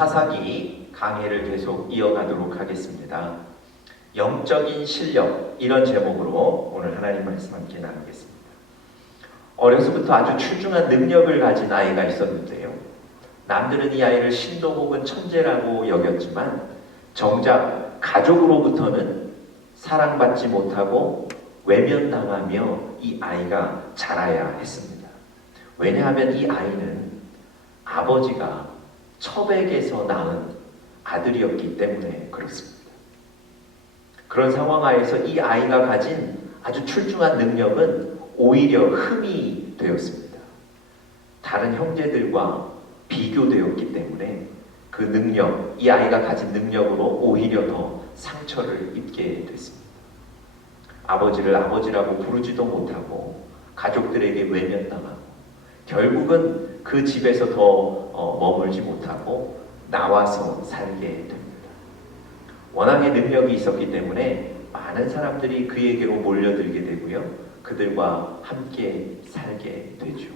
사사기 강해를 계속 이어가도록 하겠습니다. 영적인 실력, 이런 제목으로 오늘 하나님 말씀 함께 나누겠습니다. 어려서부터 아주 출중한 능력을 가진 아이가 있었는데요. 남들은 이 아이를 신동 혹은 천재라고 여겼지만 정작 가족으로부터는 사랑받지 못하고 외면당하며 이 아이가 자라야 했습니다. 왜냐하면 이 아이는 아버지가 처백에서 낳은 아들이었기 때문에 그렇습니다. 그런 상황 하에서 이 아이가 가진 아주 출중한 능력은 오히려 흠이 되었습니다. 다른 형제들과 비교되었기 때문에 그 능력, 이 아이가 가진 능력으로 오히려 더 상처를 입게 됐습니다. 아버지를 아버지라고 부르지도 못하고 가족들에게 외면당하고 결국은 그 집에서 더 머물지 못하고 나와서 살게 됩니다. 워낙에 능력이 있었기 때문에 많은 사람들이 그에게로 몰려들게 되고요. 그들과 함께 살게 되죠.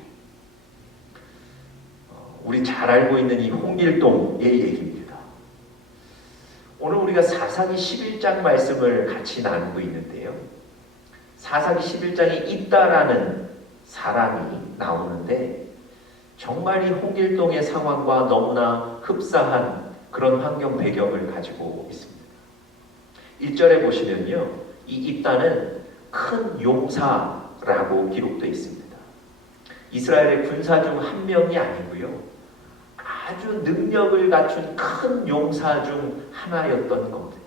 우리 잘 알고 있는 이 홍길동의 얘기입니다. 오늘 우리가 사사기 11장 말씀을 같이 나누고 있는데요. 사사기 11장에 있다라는 사람이 나오는데 정말 이 홍길동의 상황과 너무나 흡사한 그런 환경 배경을 가지고 있습니다. 1절에 보시면요. 이 입다는 큰 용사라고 기록되어 있습니다. 이스라엘의 군사 중 한 명이 아니고요. 아주 능력을 갖춘 큰 용사 중 하나였던 겁니다.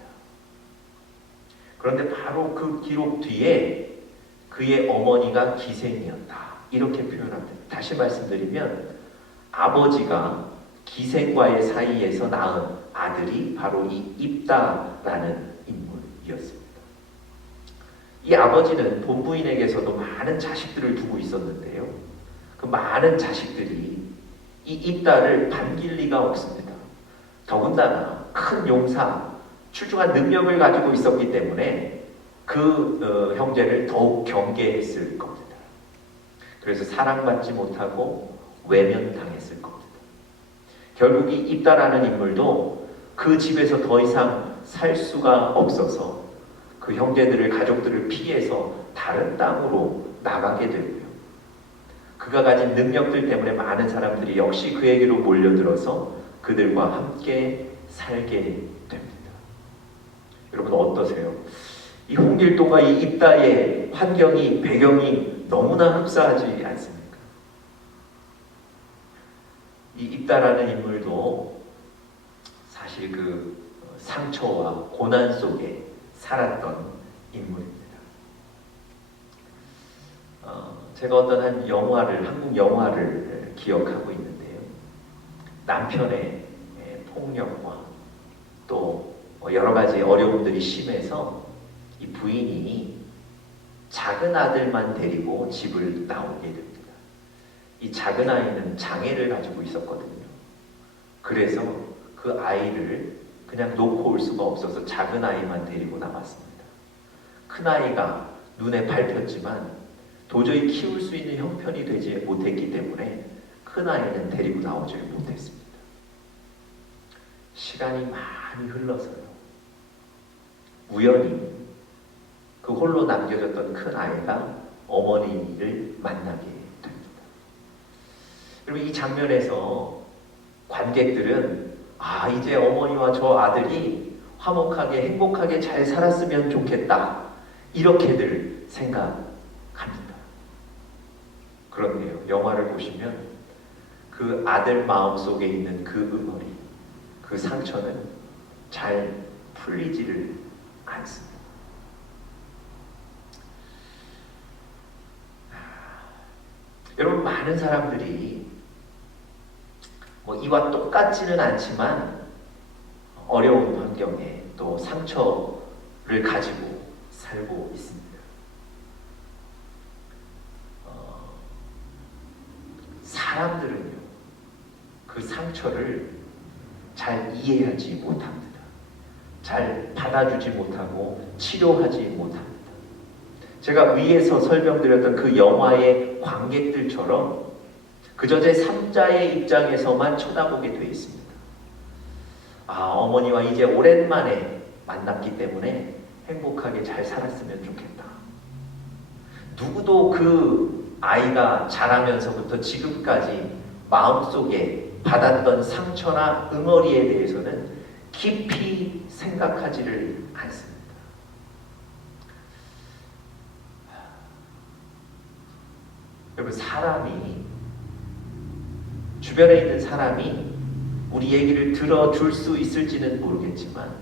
그런데 바로 그 기록 뒤에 그의 어머니가 기생이었다. 이렇게 표현합니다. 다시 말씀드리면 아버지가 기생과의 사이에서 낳은 아들이 바로 이 입다라는 인물이었습니다. 이 아버지는 본부인에게서도 많은 자식들을 두고 있었는데요. 그 많은 자식들이 이 입다를 반길 리가 없습니다. 더군다나 큰 용사, 출중한 능력을 가지고 있었기 때문에 그 형제를 더욱 경계했을 겁니다. 그래서 사랑받지 못하고 외면당했을 겁니다. 결국 이 입다라는 인물도 그 집에서 더 이상 살 수가 없어서 그 형제들을, 가족들을 피해서 다른 땅으로 나가게 되고요. 그가 가진 능력들 때문에 많은 사람들이 역시 그에게로 몰려들어서 그들과 함께 살게 됩니다. 여러분 어떠세요? 이 홍길동과 이 입다의 환경이, 배경이 너무나 흡사하지 않습니까? 이 입다라는 인물도 사실 그 상처와 고난 속에 살았던 인물입니다. 제가 어떤 한 영화를, 한국 영화를 기억하고 있는데요. 남편의 폭력과 또 여러 가지 어려움들이 심해서 이 부인이 작은 아들만 데리고 집을 나오게 됩니다. 이 작은 아이는 장애를 가지고 있었거든요. 그래서 그 아이를 그냥 놓고 올 수가 없어서 작은 아이만 데리고 나왔습니다. 큰 아이가 눈에 밟혔지만 도저히 키울 수 있는 형편이 되지 못했기 때문에 큰 아이는 데리고 나오지 못했습니다. 시간이 많이 흘러서요. 우연히 그 홀로 남겨졌던 큰 아이가 어머니를 만나게 됩니다. 그리고 이 장면에서 관객들은 이제 어머니와 저 아들이 화목하게 행복하게 잘 살았으면 좋겠다. 이렇게들 생각합니다. 그런데요. 영화를 보시면 그 아들 마음속에 있는 그 응어리, 그 상처는 잘 풀리지를 않습니다. 여러분 많은 사람들이 이와 똑같지는 않지만 어려운 환경에 또 상처를 가지고 살고 있습니다. 사람들은요, 그 상처를 잘 이해하지 못합니다. 잘 받아주지 못하고 치료하지 못합니다. 제가 위에서 설명드렸던 그 영화의 관객들처럼 그저 제 3자의 입장에서만 쳐다보게 되어 있습니다. 어머니와 이제 오랜만에 만났기 때문에 행복하게 잘 살았으면 좋겠다. 누구도 그 아이가 자라면서부터 지금까지 마음속에 받았던 상처나 응어리에 대해서는 깊이 생각하지를 않습니다. 여러분, 주변에 있는 사람이 우리 얘기를 들어줄 수 있을지는 모르겠지만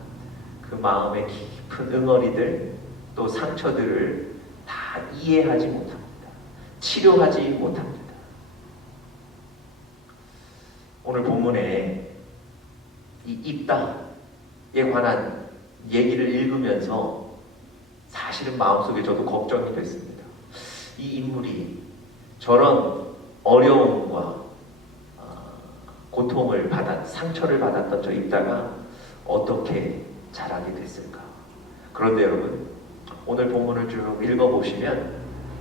그 마음의 깊은 응어리들 또 상처들을 다 이해하지 못합니다. 치료하지 못합니다. 오늘 본문에 이 입다에 관한 얘기를 읽으면서 사실은 마음속에 저도 걱정이 됐습니다. 이 인물이 저런 어려움과 고통을 상처를 받았던 저 입다가 어떻게 자라게 됐을까? 그런데 여러분, 오늘 본문을 쭉 읽어보시면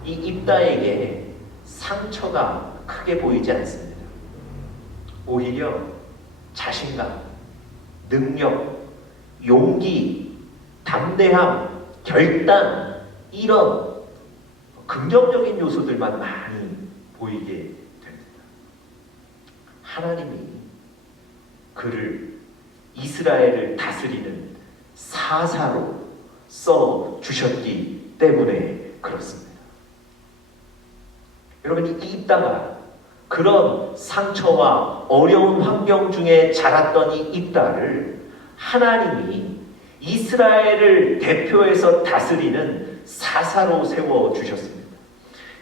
이 입다에게 상처가 크게 보이지 않습니다. 오히려 자신감, 능력, 용기, 담대함, 결단, 이런 긍정적인 요소들만 많이 보이게 됩니다. 하나님이 그를 이스라엘을 다스리는 사사로 써주셨기 때문에 그렇습니다. 여러분, 이 입다가 그런 상처와 어려운 환경 중에 자랐던 이 입다를 하나님이 이스라엘을 대표해서 다스리는 사사로 세워주셨습니다.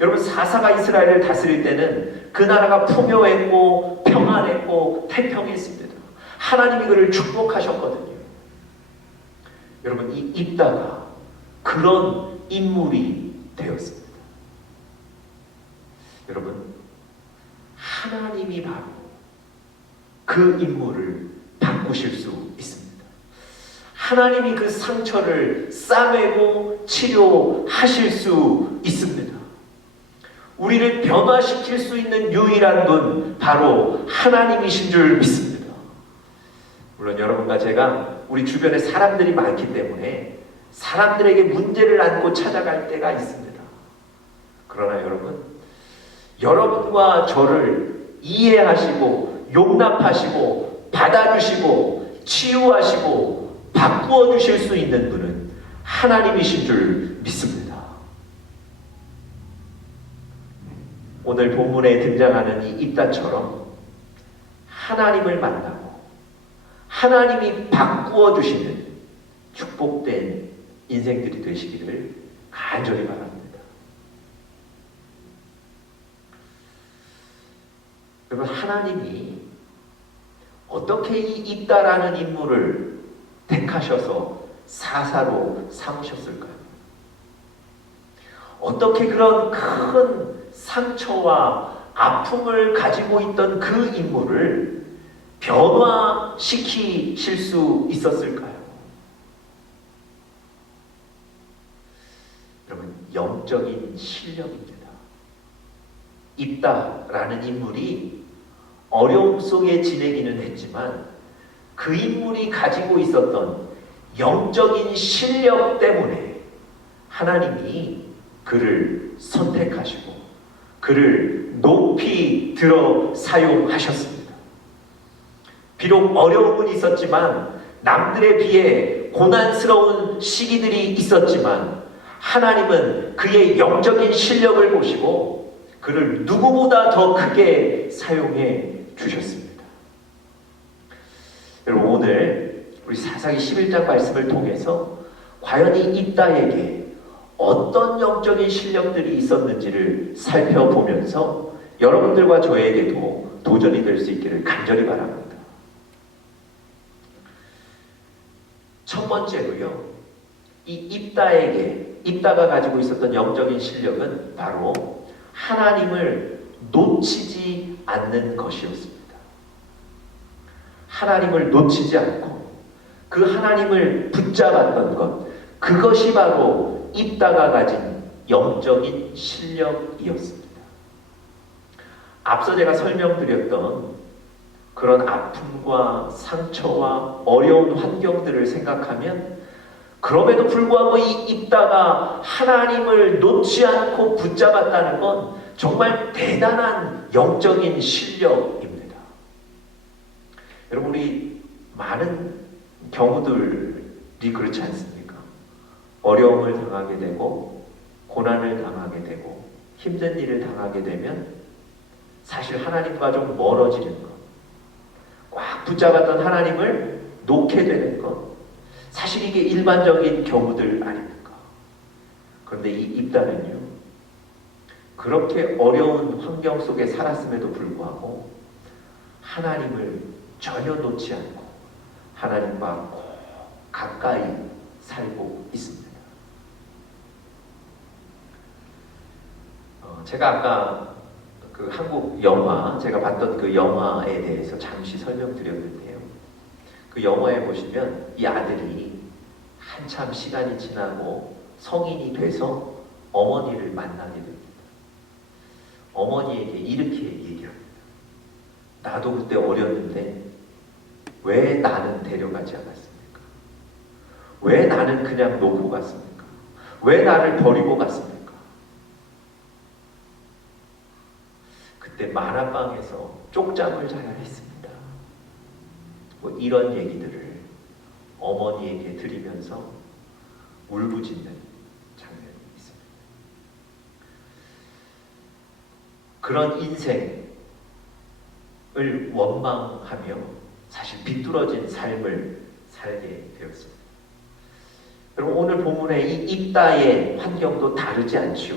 여러분, 사사가 이스라엘을 다스릴 때는 그 나라가 풍요했고 평안했고 태평했습니다. 하나님이 그를 축복하셨거든요. 여러분, 이 입다가 그런 인물이 되었습니다. 여러분, 하나님이 바로 그 인물을 바꾸실 수 있습니다. 하나님이 그 상처를 싸매고 치료하실 수 있습니다. 우리를 변화시킬 수 있는 유일한 분, 바로 하나님이신 줄 믿습니다. 물론 여러분과 제가 우리 주변에 사람들이 많기 때문에 사람들에게 문제를 안고 찾아갈 때가 있습니다. 그러나 여러분과 저를 이해하시고 용납하시고 받아주시고 치유하시고 바꾸어 주실 수 있는 분은 하나님이신 줄 믿습니다. 오늘 본문에 등장하는 이 입다처럼 하나님을 만나고 하나님이 바꾸어 주시는 축복된 인생들이 되시기를 간절히 바랍니다. 여러분, 하나님이 어떻게 이 입다라는 인물을 택하셔서 사사로 삼으셨을까요? 어떻게 그런 큰 상처와 아픔을 가지고 있던 그 인물을 변화시키실 수 있었을까요? 여러분, 영적인 실력입니다. 입다라는 인물이 어려움 속에 지내기는 했지만 그 인물이 가지고 있었던 영적인 실력 때문에 하나님이 그를 선택하시고 그를 높이 들어 사용하셨습니다. 비록 어려움은 있었지만 남들에 비해 고난스러운 시기들이 있었지만 하나님은 그의 영적인 실력을 보시고 그를 누구보다 더 크게 사용해 주셨습니다. 여러분, 오늘 우리 사사기 11장 말씀을 통해서 과연 이 입다에게 어떤 영적인 실력들이 있었는지를 살펴보면서 여러분들과 저에게도 도전이 될 수 있기를 간절히 바랍니다. 첫 번째로요, 이 입다가 가지고 있었던 영적인 실력은 바로 하나님을 놓치지 않는 것이었습니다. 하나님을 놓치지 않고 그 하나님을 붙잡았던 것, 그것이 바로 입다가 가진 영적인 실력이었습니다. 앞서 제가 설명드렸던 그 그런 아픔과 상처와 어려운 환경들을 생각하면 그럼에도 불구하고 이 입다가 하나님을 놓지 않고 붙잡았다는 건 정말 대단한 영적인 실력입니다. 여러분, 우리 많은 경우들이 그렇지 않습니까? 어려움을 당하게 되고 고난을 당하게 되고 힘든 일을 당하게 되면 사실 하나님과 좀 멀어지는 것, 꽉 붙잡았던 하나님을 놓게 되는 것, 사실 이게 일반적인 경우들 아닙니까? 그런데 이 입다는요, 그렇게 어려운 환경 속에 살았음에도 불구하고 하나님을 전혀 놓지 않고 하나님과 꼭 가까이 살고 있습니다. 제가 아까 그 한국 영화, 제가 봤던 그 영화에 대해서 잠시 설명드렸는데요. 그 영화에 보시면 이 아들이 한참 시간이 지나고 성인이 돼서 어머니를 만나게 됩니다. 어머니에게 이렇게 얘기합니다. 나도 그때 어렸는데 왜 나는 데려가지 않았습니까? 왜 나는 그냥 놓고 갔습니까? 왜 나를 버리고 갔습니까? 그때 만화방에서 쪽잠을 자야 했습니다. 뭐 이런 얘기들을 어머니에게 드리면서 울부짖는 장면이 있습니다. 그런 인생을 원망하며 사실 비뚤어진 삶을 살게 되었습니다. 여러분, 오늘 본문의 이 입다의 환경도 다르지 않죠.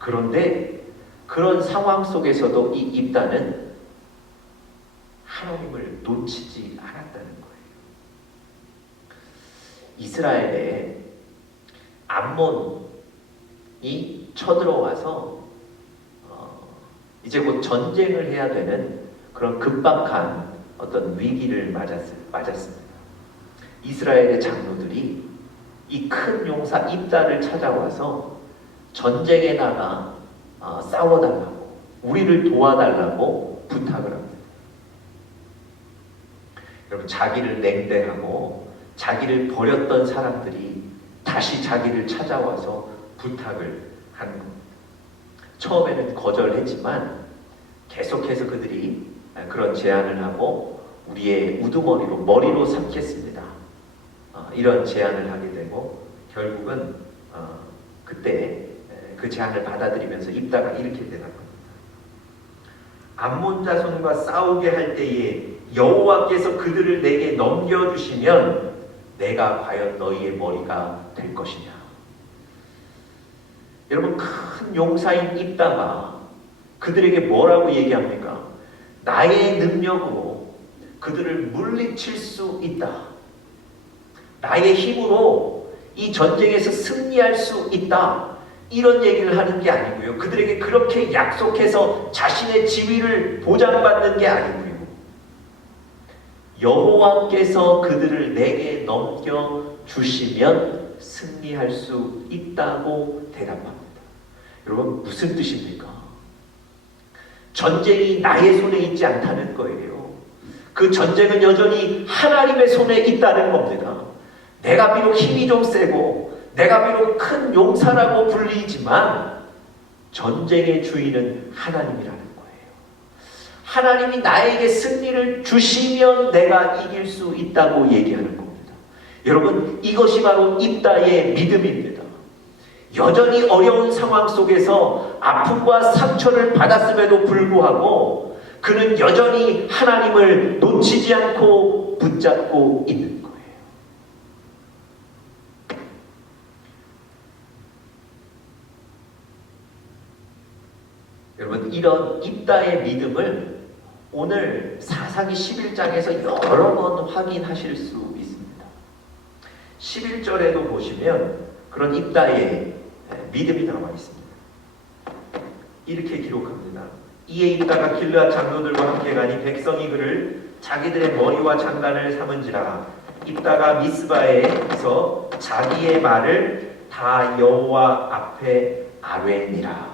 그런데 그런 상황 속에서도 이 입다는 하나님을 놓치지 않았다는 거예요. 이스라엘에 암몬이 쳐들어와서 이제 곧 전쟁을 해야 되는 그런 급박한 어떤 위기를 맞았습니다. 이스라엘의 장로들이 이 큰 용사 입다를 찾아와서 전쟁에 나가 싸워달라고, 우리를 도와달라고 부탁을 합니다. 여러분, 자기를 냉대하고 자기를 버렸던 사람들이 다시 자기를 찾아와서 부탁을 하는 겁니다. 처음에는 거절했지만 계속해서 그들이 그런 제안을 하고 우리의 우두머리로 머리로 삼겠습니다. 이런 제안을 하게 되고 결국은 그때 그 제안을 받아들이면서 입다가 이렇게 대답합니다. 암몬 자손과 싸우게 할 때에 여호와께서 그들을 내게 넘겨주시면 내가 과연 너희의 머리가 될 것이냐. 여러분, 큰 용사인 입다가 그들에게 뭐라고 얘기합니까? 나의 능력으로 그들을 물리칠 수 있다. 나의 힘으로 이 전쟁에서 승리할 수 있다. 이런 얘기를 하는 게 아니고요. 그들에게 그렇게 약속해서 자신의 지위를 보장받는 게 아니고요. 여호와께서 그들을 내게 넘겨주시면 승리할 수 있다고 대답합니다. 여러분, 무슨 뜻입니까? 전쟁이 나의 손에 있지 않다는 거예요. 그 전쟁은 여전히 하나님의 손에 있다는 겁니다. 내가 비록 힘이 좀 세고 내가 비록 큰 용사라고 불리지만 전쟁의 주인은 하나님이라는 거예요. 하나님이 나에게 승리를 주시면 내가 이길 수 있다고 얘기하는 겁니다. 여러분, 이것이 바로 입다의 믿음입니다. 여전히 어려운 상황 속에서 아픔과 상처를 받았음에도 불구하고 그는 여전히 하나님을 놓치지 않고 붙잡고 있는 거예요. 여러분, 이런 입다의 믿음을 오늘 사사기 11장에서 여러 번 확인하실 수 있습니다. 11절에도 보시면 그런 입다의 믿음이 나와 있습니다. 이렇게 기록합니다. 이에 입다가 길르앗 장로들과 함께 가니 백성이 그를 자기들의 머리와 장관을 삼은지라. 입다가 미스바에서 자기의 말을 다 여호와 앞에 아뢰니라.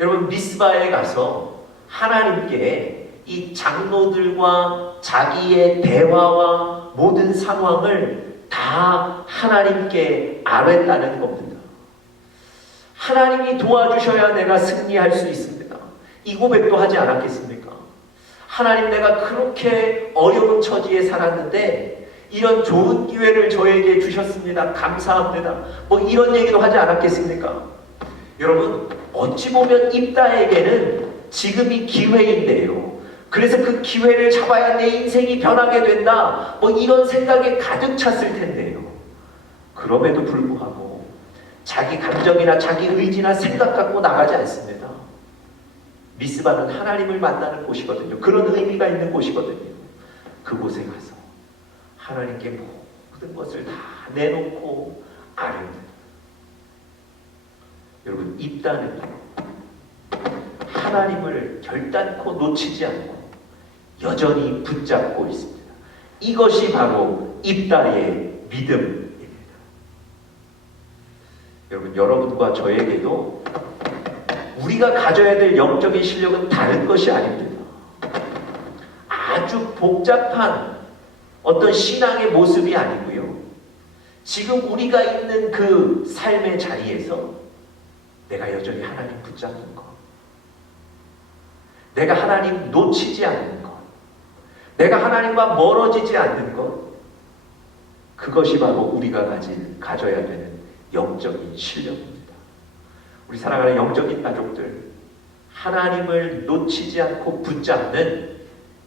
여러분, 미스바에 가서 하나님께 이 장로들과 자기의 대화와 모든 상황을 다 하나님께 아뢰다는 겁니다. 하나님이 도와주셔야 내가 승리할 수 있습니다. 이 고백도 하지 않았겠습니까? 하나님, 내가 그렇게 어려운 처지에 살았는데 이런 좋은 기회를 저에게 주셨습니다. 감사합니다. 뭐 이런 얘기도 하지 않았겠습니까? 여러분, 어찌 보면 입다에게는 지금이 기회인데요. 그래서 그 기회를 잡아야 내 인생이 변하게 된다. 뭐 이런 생각에 가득 찼을 텐데요. 그럼에도 불구하고 자기 감정이나 자기 의지나 생각 갖고 나가지 않습니다. 미스바는 하나님을 만나는 곳이거든요. 그런 의미가 있는 곳이거든요. 그곳에 가서 하나님께 모든 것을 다 내놓고 아뢰는. 여러분, 입다는요, 하나님을 결단코 놓치지 않고 여전히 붙잡고 있습니다. 이것이 바로 입다의 믿음입니다. 여러분, 여러분과 저에게도 우리가 가져야 될 영적인 실력은 다른 것이 아닙니다. 아주 복잡한 어떤 신앙의 모습이 아니고요. 지금 우리가 있는 그 삶의 자리에서 내가 여전히 하나님 붙잡는 것, 내가 하나님 놓치지 않는 것, 내가 하나님과 멀어지지 않는 것, 그것이 바로 우리가 가져야 되는 영적인 실력입니다. 우리 사랑하는 영적인 가족들, 하나님을 놓치지 않고 붙잡는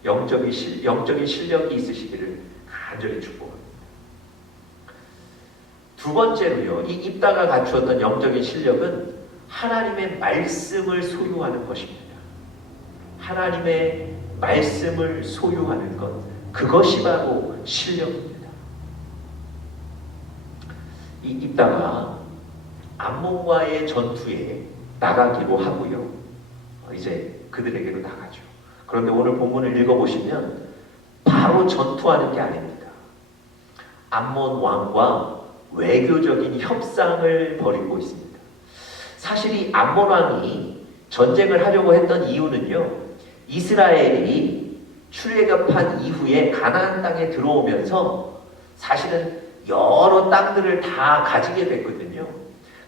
영적인 실력이 있으시기를 간절히 축복합니다. 두 번째로요, 이 입다가 갖추었던 영적인 실력은 하나님의 말씀을 소유하는 것입니다. 하나님의 말씀을 소유하는 것, 그것이 바로 실력입니다. 이 입다가 암몬과의 전투에 나가기로 하고요. 이제 그들에게로 나가죠. 그런데 오늘 본문을 읽어보시면 바로 전투하는 게 아닙니다. 암몬 왕과 외교적인 협상을 벌이고 있습니다. 사실 이 암몬 왕이 전쟁을 하려고 했던 이유는요, 이스라엘이 출애굽한 이후에 가나안 땅에 들어오면서 사실은 여러 땅들을 다 가지게 됐거든요.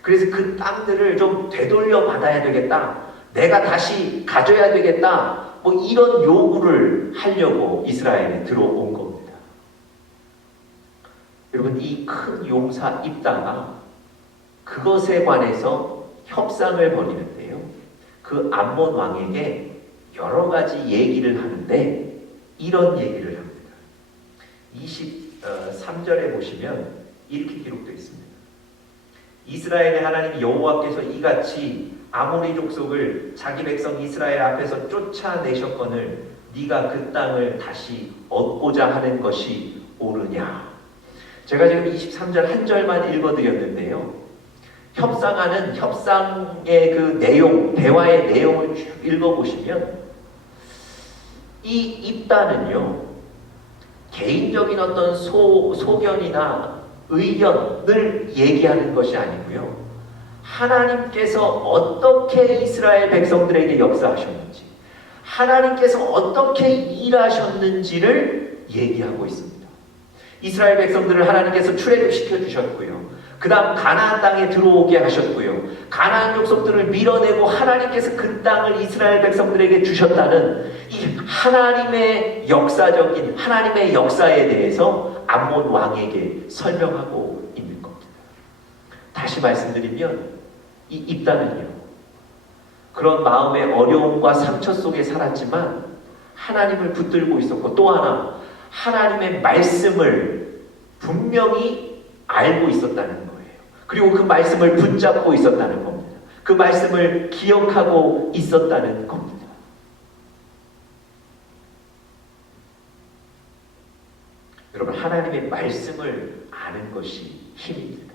그래서 그 땅들을 좀 되돌려 받아야 되겠다, 내가 다시 가져야 되겠다, 뭐 이런 요구를 하려고 이스라엘에 들어온 겁니다. 여러분, 이 큰 용사 입다가 그것에 관해서 협상을 벌이는데요, 그 암몬 왕에게 여러 가지 얘기를 하는데 이런 얘기를 합니다. 23절에 보시면 이렇게 기록되어 있습니다. 이스라엘의 하나님 여호와께서 이같이 아모리 족속을 자기 백성 이스라엘 앞에서 쫓아내셨거늘 네가 그 땅을 다시 얻고자 하는 것이 옳으냐. 제가 지금 23절 한 절만 읽어드렸는데요, 협상의 그 내용, 대화의 내용을 쭉 읽어보시면 이 입다는요, 개인적인 어떤 소견이나 의견을 얘기하는 것이 아니고요, 하나님께서 어떻게 이스라엘 백성들에게 역사하셨는지, 하나님께서 어떻게 일하셨는지를 얘기하고 있습니다. 이스라엘 백성들을 하나님께서 출애굽시켜 주셨고요, 그 다음 가나안 땅에 들어오게 하셨고요, 가나안 족속들을 밀어내고 하나님께서 그 땅을 이스라엘 백성들에게 주셨다는 이 하나님의 역사적인 하나님의 역사에 대해서 암몬 왕에게 설명하고 있는 겁니다. 다시 말씀드리면 이 입다는요, 그런 마음의 어려움과 상처 속에 살았지만 하나님을 붙들고 있었고, 또 하나 하나님의 말씀을 분명히 알고 있었다는 거예요. 그리고 그 말씀을 붙잡고 있었다는 겁니다. 그 말씀을 기억하고 있었다는 겁니다. 여러분, 하나님의 말씀을 아는 것이 힘입니다.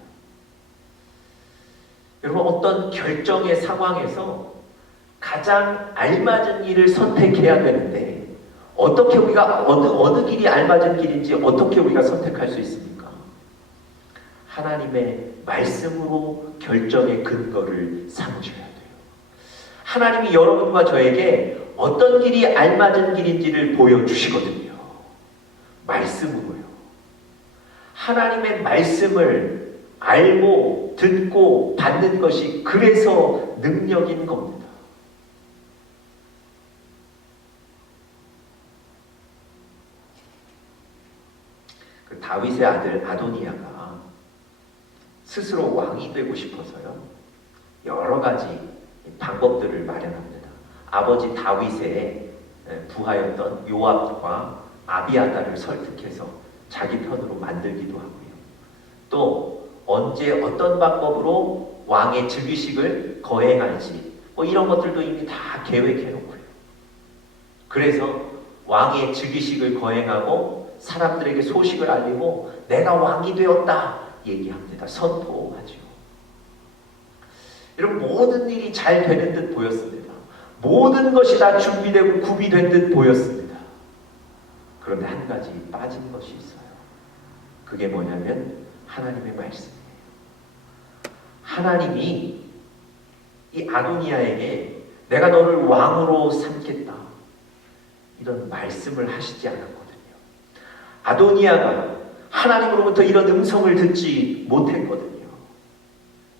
여러분, 어떤 결정의 상황에서 가장 알맞은 길을 선택해야 되는데 어떻게 우리가 어느 길이 알맞은 길인지 어떻게 우리가 선택할 수 있습니까? 하나님의 말씀으로 결정의 근거를 삼으셔야 돼요. 하나님이 여러분과 저에게 어떤 길이 알맞은 길인지를 보여주시거든요. 말씀으로요. 하나님의 말씀을 알고 듣고 받는 것이 그래서 능력인 겁니다. 그 다윗의 아들 아도니아가 스스로 왕이 되고 싶어서요, 여러 가지 방법들을 마련합니다. 아버지 다윗의 부하였던 요압과 아비아다를 설득해서 자기 편으로 만들기도 하고요. 또 언제 어떤 방법으로 왕의 즉위식을 거행할지 이런 것들도 이미 다 계획해 놓고요. 그래서 왕의 즉위식을 거행하고 사람들에게 소식을 알리고 내가 왕이 되었다 얘기합니다. 선포하죠. 이런 모든 일이 잘 되는 듯 보였습니다. 모든 것이 다 준비되고 구비된 듯 보였습니다. 그런데 한 가지 빠진 것이 있어요. 그게 뭐냐면 하나님의 말씀이에요. 하나님이 이 아도니아에게 내가 너를 왕으로 삼겠다 이런 말씀을 하시지 않았거든요. 아도니아가 하나님으로부터 이런 음성을 듣지 못했거든요.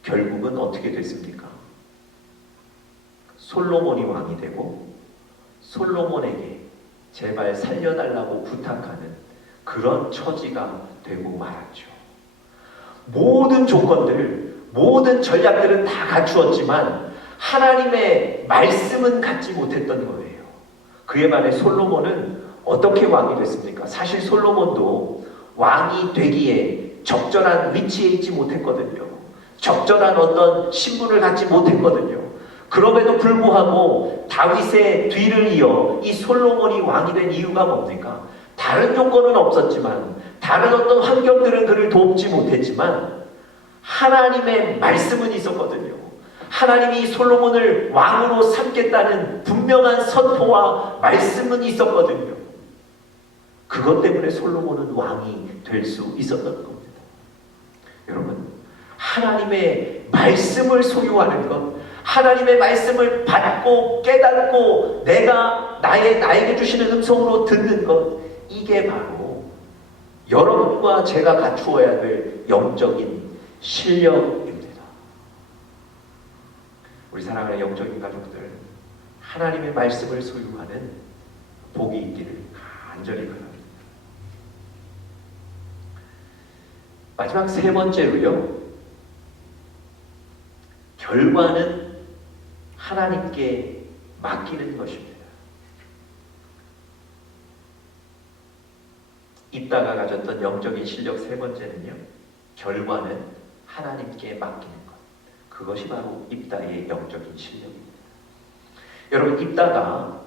결국은 어떻게 됐습니까? 솔로몬이 왕이 되고 솔로몬에게 제발 살려달라고 부탁하는 그런 처지가 되고 말았죠. 모든 조건들, 모든 전략들은 다 갖추었지만 하나님의 말씀은 갖지 못했던 거예요. 그에 반해 솔로몬은 어떻게 왕이 됐습니까? 사실 솔로몬도 왕이 되기에 적절한 위치에 있지 못했거든요. 적절한 어떤 신분을 갖지 못했거든요. 그럼에도 불구하고 다윗의 뒤를 이어 이 솔로몬이 왕이 된 이유가 뭡니까? 다른 조건은 없었지만, 다른 어떤 환경들은 그를 돕지 못했지만 하나님의 말씀은 있었거든요. 하나님이 솔로몬을 왕으로 삼겠다는 분명한 선포와 말씀은 있었거든요. 그것 때문에 솔로몬은 왕이 될 수 있었던 겁니다. 여러분, 하나님의 말씀을 소유하는 것, 하나님의 말씀을 받고 깨닫고 내가 나에게 주시는 음성으로 듣는 것, 이게 바로 여러분과 제가 갖추어야 될 영적인 실력입니다. 우리 사랑하는 영적인 가족들, 하나님의 말씀을 소유하는 복이 있기를 간절히 바랍니다. 마지막 세 번째로요, 결과는 하나님께 맡기는 것입니다. 입다가 가졌던 영적인 실력 세 번째는요, 결과는 하나님께 맡기는 것. 그것이 바로 입다의 영적인 실력입니다. 여러분, 입다가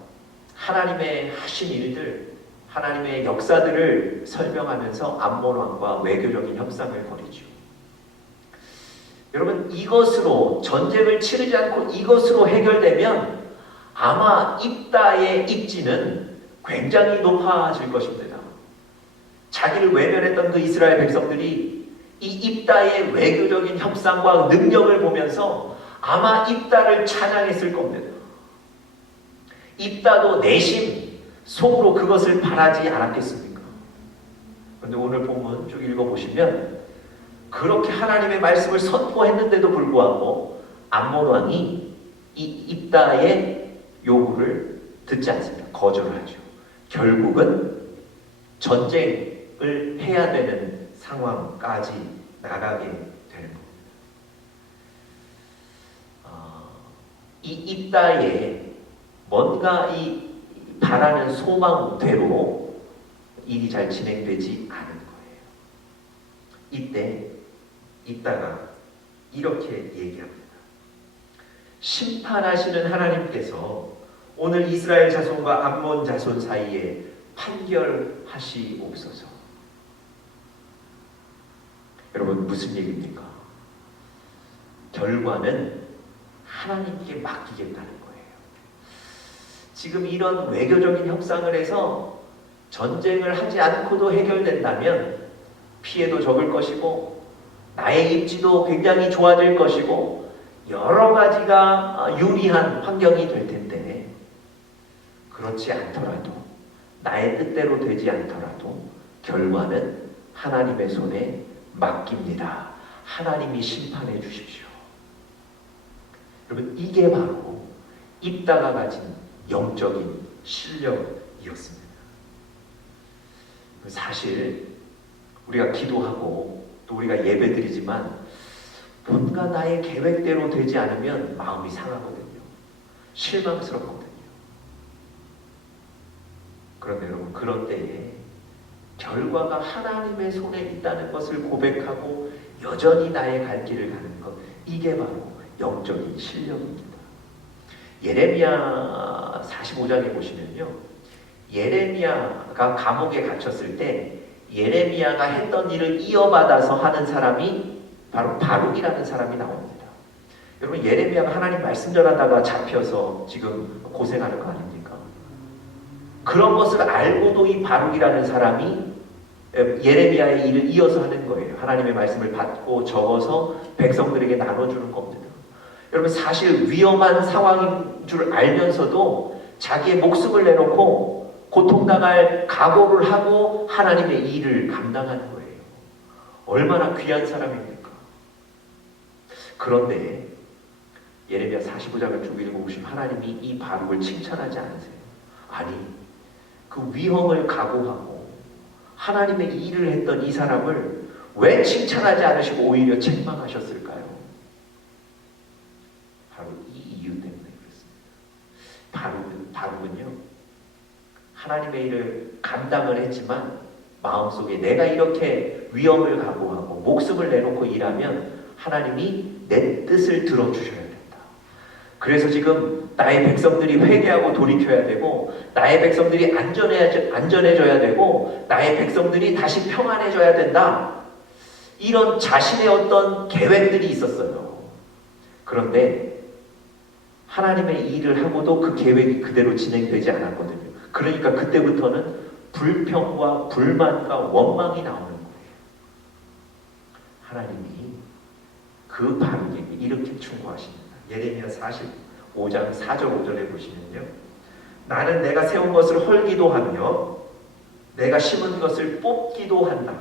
하나님의 하신 일들, 하나님의 역사들을 설명하면서 암몬 왕과 외교적인 협상을 벌이죠. 여러분, 이것으로 전쟁을 치르지 않고 이것으로 해결되면 아마 입다의 입지는 굉장히 높아질 것입니다. 자기를 외면했던 그 이스라엘 백성들이 이 입다의 외교적인 협상과 능력을 보면서 아마 입다를 찬양했을 겁니다. 입다도 내심 속으로 그것을 바라지 않았겠습니까? 그런데 오늘 본문 쭉 읽어보시면 그렇게 하나님의 말씀을 선포했는데도 불구하고 암몬 왕이 이 입다의 요구를 듣지 않습니다. 거절을 하죠. 결국은 전쟁을 해야 되는 상황까지 나가게 되는 겁니다. 이 입다의 뭔가 이 바라는 소망대로 일이 잘 진행되지 않은 거예요. 이때 입다가 이렇게 얘기합니다. 심판하시는 하나님께서 오늘 이스라엘 자손과 암몬 자손 사이에 판결하시옵소서. 여러분, 무슨 얘기입니까? 결과는 하나님께 맡기겠다는 거예요. 지금 이런 외교적인 협상을 해서 전쟁을 하지 않고도 해결된다면 피해도 적을 것이고 나의 입지도 굉장히 좋아질 것이고 여러 가지가 유리한 환경이 될 텐데 그렇지 않더라도, 나의 뜻대로 되지 않더라도 결과는 하나님의 손에 맡깁니다. 하나님이 심판해 주십시오. 여러분, 이게 바로 입다가 가진 영적인 실력이었습니다. 사실 우리가 기도하고 또 우리가 예배드리지만 뭔가 나의 계획대로 되지 않으면 마음이 상하거든요. 실망스럽거든요. 그런데 여러분, 그런 때에 결과가 하나님의 손에 있다는 것을 고백하고 여전히 나의 갈 길을 가는 것, 이게 바로 영적인 실력입니다. 예레미야 45장에 보시면요, 예레미야가 감옥에 갇혔을 때 예레미야가 했던 일을 이어받아서 하는 사람이 바로 바룩이라는 사람이 나옵니다. 여러분, 예레미야가 하나님 말씀 전하다가 잡혀서 지금 고생하는 거 아닙니까? 그런 것을 알고도 이 바룩이라는 사람이 예레미야의 일을 이어서 하는 거예요. 하나님의 말씀을 받고 적어서 백성들에게 나눠주는 겁니다. 여러분, 사실 위험한 상황인 줄 알면서도 자기의 목숨을 내놓고 고통당할 각오를 하고 하나님의 일을 감당하는 거예요. 얼마나 귀한 사람입니까? 그런데 예레미야 45장을 쭉 읽어보시면 하나님이 이 바룩을 칭찬하지 않으세요. 아니, 그 위험을 각오하고 하나님의 일을 했던 이 사람을 왜 칭찬하지 않으시고 오히려 책망하셨을까요? 바로 이 이유 때문에 그렇습니다. 바룩은요, 하나님의 일을 감당을 했지만 마음속에 내가 이렇게 위험을 각오하고 목숨을 내놓고 일하면 하나님이 내 뜻을 들어주셔야 된다. 그래서 지금 나의 백성들이 회개하고 돌이켜야 되고, 나의 백성들이 안전해져야 되고, 나의 백성들이 다시 평안해져야 된다. 이런 자신의 어떤 계획들이 있었어요. 그런데 하나님의 일을 하고도 그 계획이 그대로 진행되지 않았거든요. 그러니까 그때부터는 불평과 불만과 원망이 나오는 거예요. 하나님이 그 바룩에게 이렇게 충고하십니다. 예레미야 45장 4절 5절에 보시면요, 나는 내가 세운 것을 헐기도 하며 내가 심은 것을 뽑기도 한다.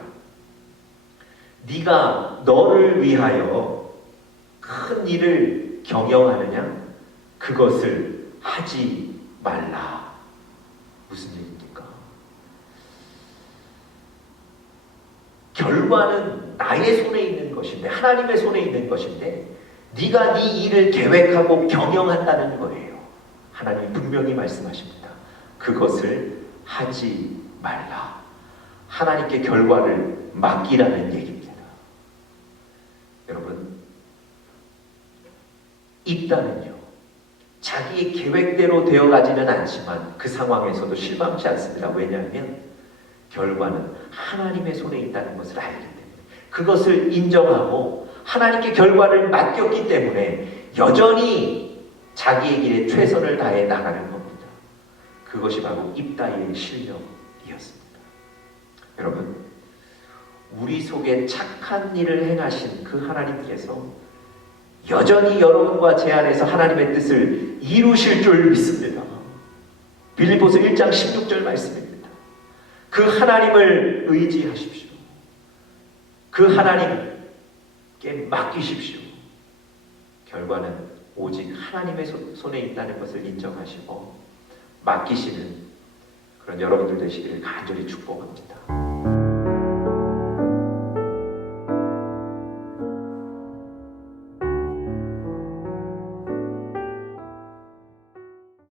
네가 너를 위하여 큰 일을 경영하느냐? 그것을 하지 말라. 무슨 얘기입니까? 결과는 나의 손에 있는 것인데, 하나님의 손에 있는 것인데, 네가 네 일을 계획하고 경영한다는 거예요. 하나님이 분명히 말씀하십니다. 그것을 하지 말라. 하나님께 결과를 맡기라는 얘기입니다. 여러분, 입다는요, 자기의 계획대로 되어가지는 않지만 그 상황에서도 실망치 않습니다. 왜냐하면 결과는 하나님의 손에 있다는 것을 알기 때문에, 그것을 인정하고 하나님께 결과를 맡겼기 때문에 여전히 자기의 길에 최선을 다해 나가는 겁니다. 그것이 바로 입다의 실력이었습니다. 여러분, 우리 속에 착한 일을 행하신 그 하나님께서 여전히 여러분과 제 안에서 하나님의 뜻을 이루실 줄 믿습니다. 빌립보서 1장 16절 말씀입니다. 그 하나님을 의지하십시오. 그 하나님께 맡기십시오. 결과는 오직 하나님의 손에 있다는 것을 인정하시고 맡기시는 그런 여러분들 되시기를 간절히 축복합니다.